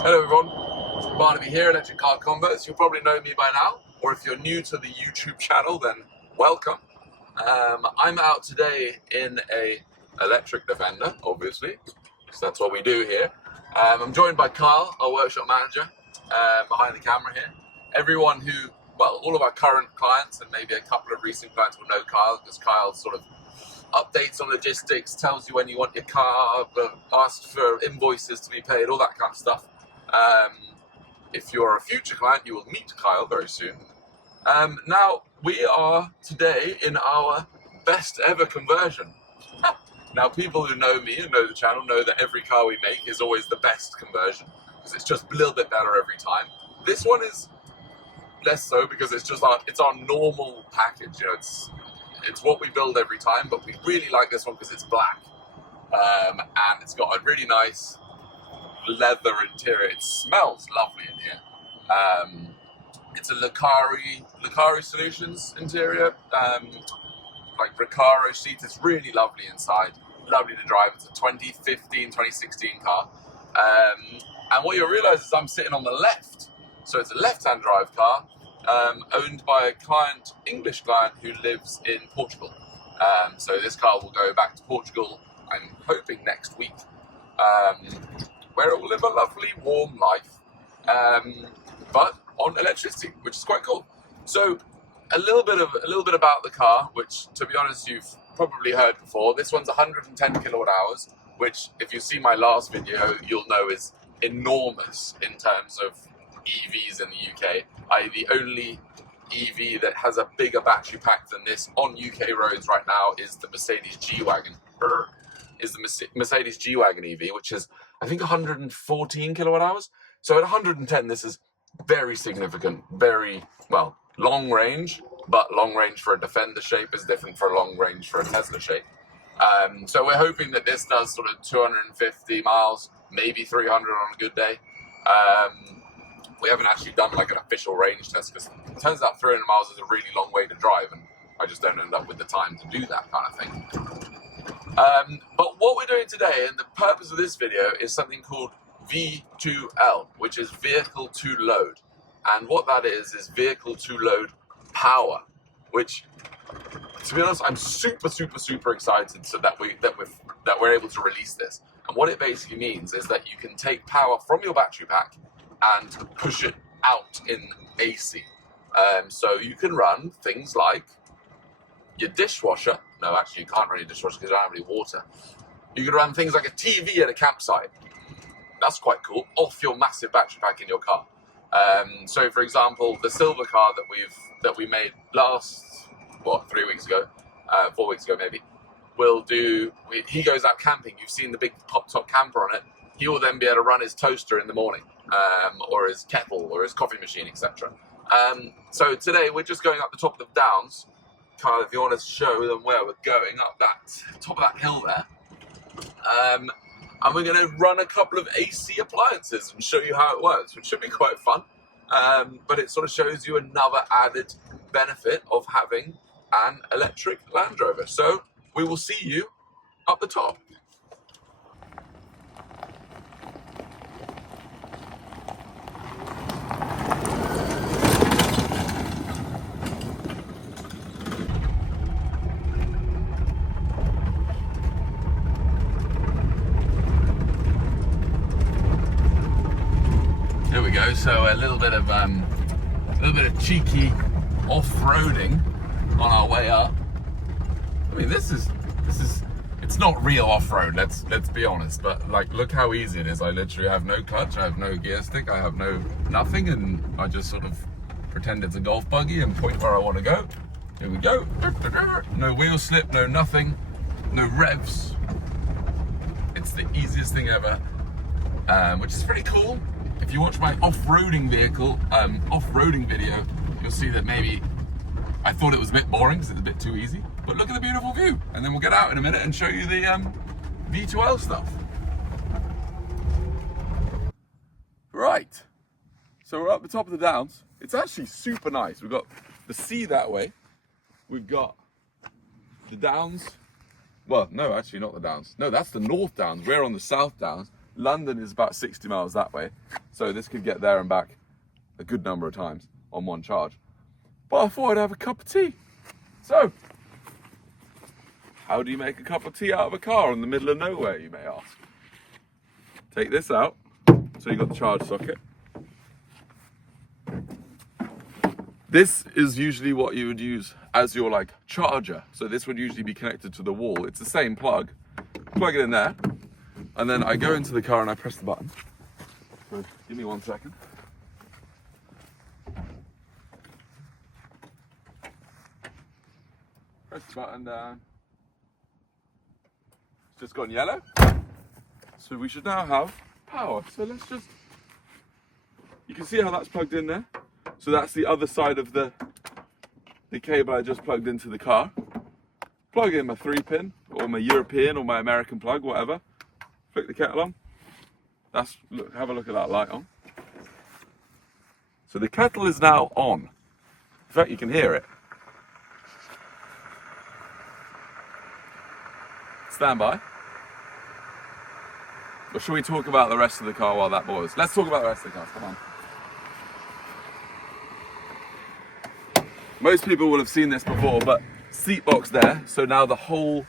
Hello everyone, Barnaby here, Electric Car Converts. You'll probably know me by now, or if you're new to the YouTube channel, then welcome. I'm out today in a electric Defender, obviously, because that's what we do here. I'm joined by Kyle, our workshop manager, behind the camera here. Everyone who, well, all of our current clients and maybe a couple of recent clients will know Kyle, because Kyle sort of updates on logistics, tells you when you want your car, asks for invoices to be paid, all that kind of stuff. If you're a future client, you will meet Kyle very soon. Now, we are today in our best ever conversion. Now, people who know me and know the channel know that every car we make is always the best conversion, because it's just a little bit better every time. This one is less so because it's just our normal package. You know, it's what we build every time, but we really like this one because it's black, and it's got a really nice leather interior. It smells lovely in here. It's a Lucari Solutions interior, like Recaro seats. It's really lovely inside, lovely to drive. It's a 2015, 2016 car. And what you'll realize is I'm sitting on the left. So it's a left-hand drive car, owned by a client, English client, who lives in Portugal. So this car will go back to Portugal, I'm hoping next week, where it will live a lovely, warm life, but on electricity, which is quite cool. So a little bit about the car, which, to be honest, you've probably heard before. This one's 110 kilowatt hours, which, if you see my last video, you'll know is enormous in terms of EVs in the UK. The only EV that has a bigger battery pack than this on UK roads right now is the Mercedes G-Wagon. Mercedes G-Wagon EV, which is, I think, 114 kilowatt hours. So at 110, this is very significant, very, well, long range, but long range for a Defender shape is different for long range for a Tesla shape. So we're hoping that this does sort of 250 miles, maybe 300 on a good day. We haven't actually done like an official range test, because it turns out 300 miles is a really long way to drive, and I just don't end up with the time to do that kind of thing. But what we're doing today, and the purpose of this video, is something called V2L, which is vehicle to load. And what that is vehicle to load power, which, to be honest, I'm super excited so that we're able to release this. And what it basically means is that you can take power from your battery pack and push it out in AC. So you can run things like your dishwasher. No, actually, you can't run your dishwasher because you don't have any water. You can run things like a TV at a campsite. That's quite cool, off your massive battery pack in your car. So, for example, the silver car that we made last, 3 weeks ago, 4 weeks ago maybe, he goes out camping. You've seen the big pop-top camper on it. He will then be able to run his toaster in the morning, or his kettle, or his coffee machine, etc. So today we're just going up the top of the downs. Kyle, if you want to show them where we're going, up that top of that hill there. And we're going to run a couple of AC appliances and show you how it works, which should be quite fun. But it sort of shows you another added benefit of having an electric Land Rover. So we will see you up the top. Here we go. So a little bit of cheeky off-roading on our way up. I mean, this is it's not real off-road. Let's be honest. But like, look how easy it is. I literally have no clutch. I have no gear stick. I have nothing, and I just sort of pretend it's a golf buggy and point where I want to go. Here we go. No wheel slip. No nothing. No revs. It's the easiest thing ever, which is pretty cool. If you watch my off-roading video, you'll see that maybe I thought it was a bit boring because it's a bit too easy. But look at the beautiful view. And then we'll get out in a minute and show you the V2L stuff. Right. So we're up the top of the downs. It's actually super nice. We've got the sea that way. We've got the downs. Well, no, actually not the downs. No, that's the North Downs. We're on the South Downs. London is about 60 miles that way, so this could get there and back a good number of times on one charge. But I thought I'd have a cup of tea. So, how do you make a cup of tea out of a car in the middle of nowhere, you may ask? Take this out, so you've got the charge socket. This is usually what you would use as your like charger. So this would usually be connected to the wall. It's the same plug. Plug it in there, and then I go into the car and I press the button. So give me 1 second. Press the button down. It's just gone yellow. So we should now have power. So let's just, you can see how that's plugged in there. So that's the other side of the cable I just plugged into the car. Plug in my 3-pin, or my European, or my American plug, whatever. Flick the kettle on. Look, have a look at that light on. So the kettle is now on. In fact, you can hear it. Stand by. Or shall we talk about the rest of the car while that boils? Let's talk about the rest of the car, come on. Most people will have seen this before, but seat box there. So now the whole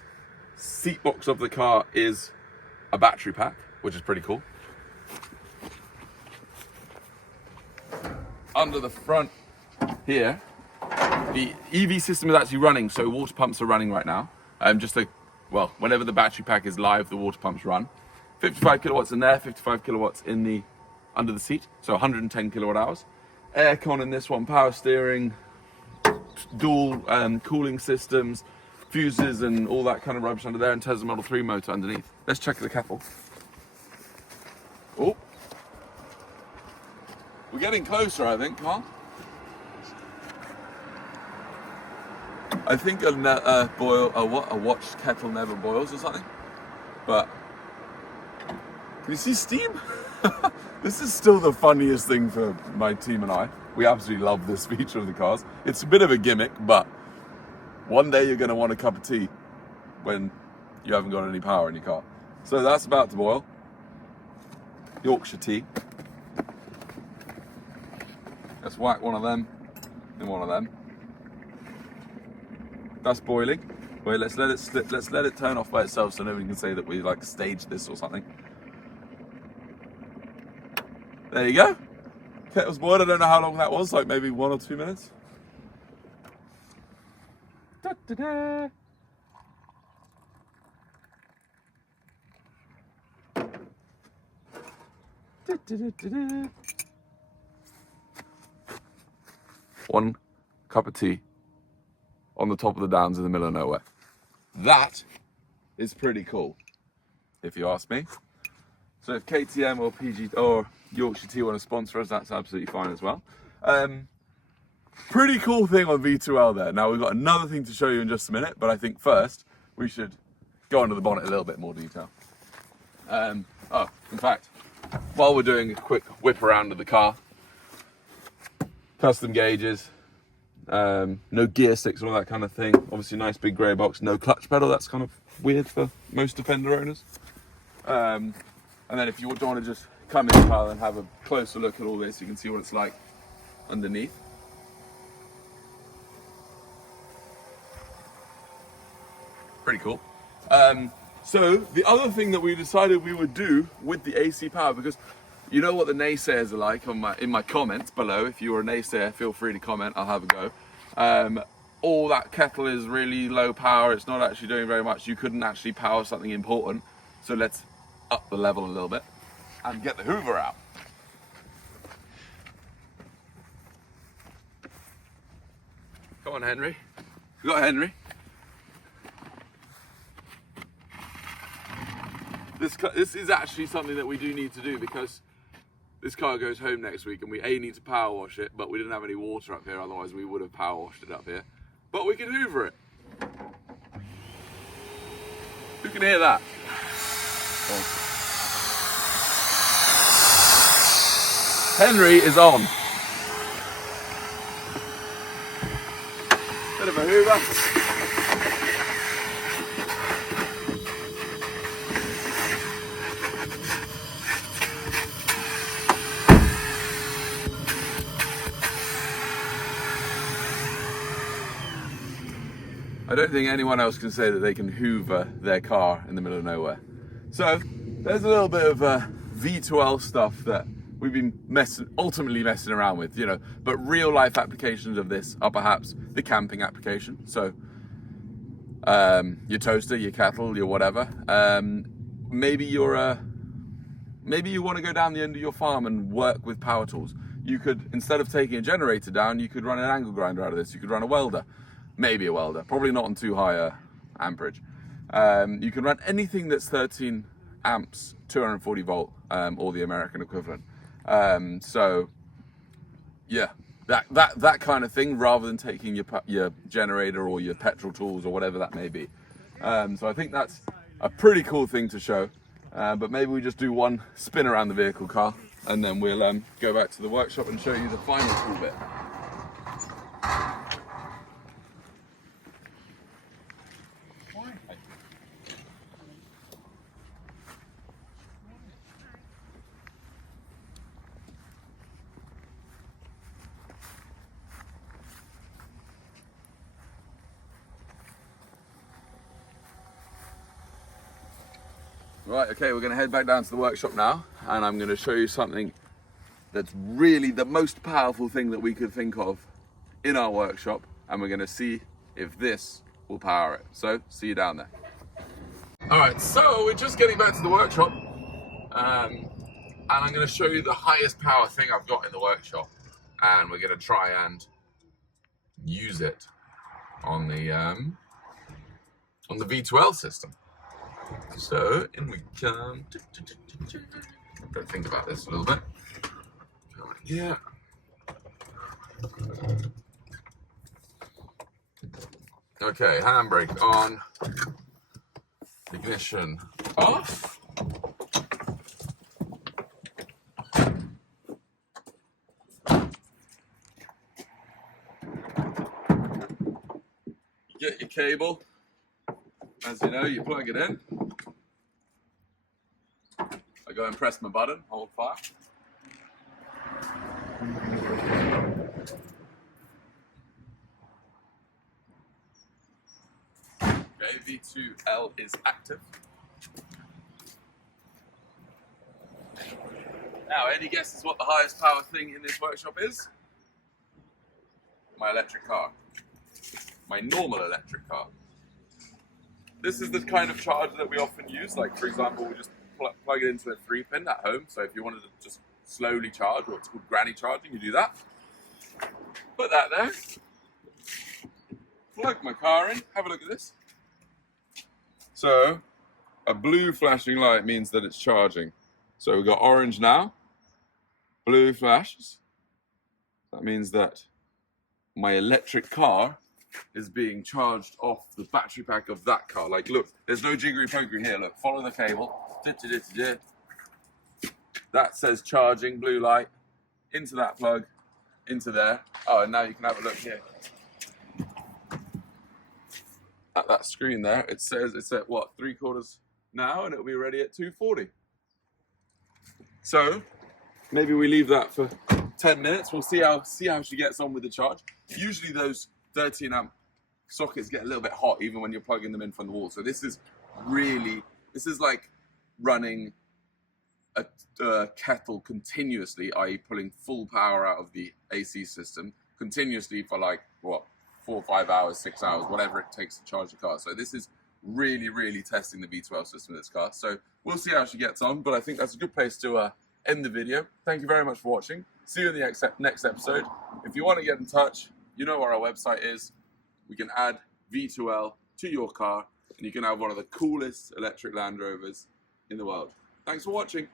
seat box of the car is a battery pack, which is pretty cool. Under the front here, the EV system is actually running, so water pumps are running right now. Well, whenever the battery pack is live, the water pumps run. 55 kilowatts in there, 55 kilowatts under the seat, so 110 kilowatt hours. Aircon in this one, power steering, dual cooling systems, fuses and all that kind of rubbish under there, and Tesla Model 3 motor underneath. Let's check the kettle. Oh, we're getting closer, I think, Carl. I think a watched kettle never boils or something. But can you see steam? This is still the funniest thing for my team and I. We absolutely love this feature of the cars. It's a bit of a gimmick, but one day you're going to want a cup of tea when you haven't got any power in your car. So that's about to boil. Yorkshire tea. Let's whack one of them in one of them. That's boiling. Wait, let's let it turn off by itself so nobody can say that we like staged this or something. There you go. Kettle's boiled. I don't know how long that was, like maybe 1 or 2 minutes. Da, da, da. Da, da, da, da, da. 1 cup of tea on the top of the downs in the middle of nowhere. That is pretty cool, if you ask me. So if KTM or PG or Yorkshire Tea want to sponsor us, that's absolutely fine as well. Pretty cool thing on V2L there. Now we've got another thing to show you in just a minute, but I think first we should go under the bonnet a little bit more detail. In fact, while we're doing a quick whip around of the car, custom gauges, no gear sticks and all that kind of thing. Obviously nice big grey box, no clutch pedal. That's kind of weird for most Defender owners. And then if you don't want to just come in the car and have a closer look at all this, you can see what it's like underneath. Pretty cool. So the other thing that we decided we would do with the AC power, because you know what the naysayers are like in my comments below. If you're a naysayer, feel free to comment, I'll have a go. All that kettle is really low power, it's not actually doing very much, you couldn't actually power something important. So let's up the level a little bit and get the Hoover out. Come on, Henry. You got Henry? This is actually something that we do need to do, because this car goes home next week and we need to power wash it, but we didn't have any water up here, otherwise we would have power washed it up here. But we can Hoover it. Who can hear that? Oh. Henry is on. Bit of a Hoover. I don't think anyone else can say that they can hoover their car in the middle of nowhere. So there's a little bit of V2L stuff that we've been ultimately messing around with, you know, but real life applications of this are perhaps the camping application. So your toaster, your kettle, your whatever. Maybe you want to go down the end of your farm and work with power tools. You could, instead of taking a generator down, you could run an angle grinder out of this. You could run a welder, maybe a welder, probably not on too high a amperage. You can run anything that's 13 amps, 240 volt, or the American equivalent. So yeah, that kind of thing, rather than taking your generator or your petrol tools or whatever that may be. So I think that's a pretty cool thing to show. But maybe we just do one spin around the vehicle car, and then we'll go back to the workshop and show you the final cool bit. Right, okay, we're going to head back down to the workshop now, and I'm going to show you something that's really the most powerful thing that we could think of in our workshop, and we're going to see if this will power it. So, see you down there. Alright, so we're just getting back to the workshop, and I'm going to show you the highest power thing I've got in the workshop, and we're going to try and use it on the V2L system. So in we come. I've got to think about this a little bit. Yeah. Okay, handbrake on. Ignition off. You get your cable. As you know, you plug it in. I go and press my button, hold fire. Okay, V2L is active. Now, any guesses what the highest power thing in this workshop is? My electric car. My normal electric car. This is the kind of charger that we often use. Like, for example, we just plug it into a 3-pin at home. So if you wanted to just slowly charge, or it's called granny charging, you do that. Put that there. Plug my car in. Have a look at this. So a blue flashing light means that it's charging. So we've got orange now. Blue flashes. That means that my electric car is being charged off the battery pack of that car. Like, look, there's no jiggery pokery here. Look, follow the cable. That says charging, blue light, into that plug, into there. Oh, and now you can have a look here. At that screen there, it says it's at what, 3/4 now, and it'll be ready at 240. So maybe we leave that for 10 minutes. We'll see how she gets on with the charge. Usually those 13 amp sockets get a little bit hot even when you're plugging them in from the wall. So this is like running a kettle continuously, i.e. pulling full power out of the AC system continuously for like, what, 4 or 5 hours, 6 hours, whatever it takes to charge the car. So this is really, really testing the V2L system of this car. So we'll see how she gets on, but I think that's a good place to end the video. Thank you very much for watching. See you in the next episode. If you want to get in touch, you know where our website is. We can add V2L to your car, and you can have one of the coolest electric Land Rovers in the world. Thanks for watching.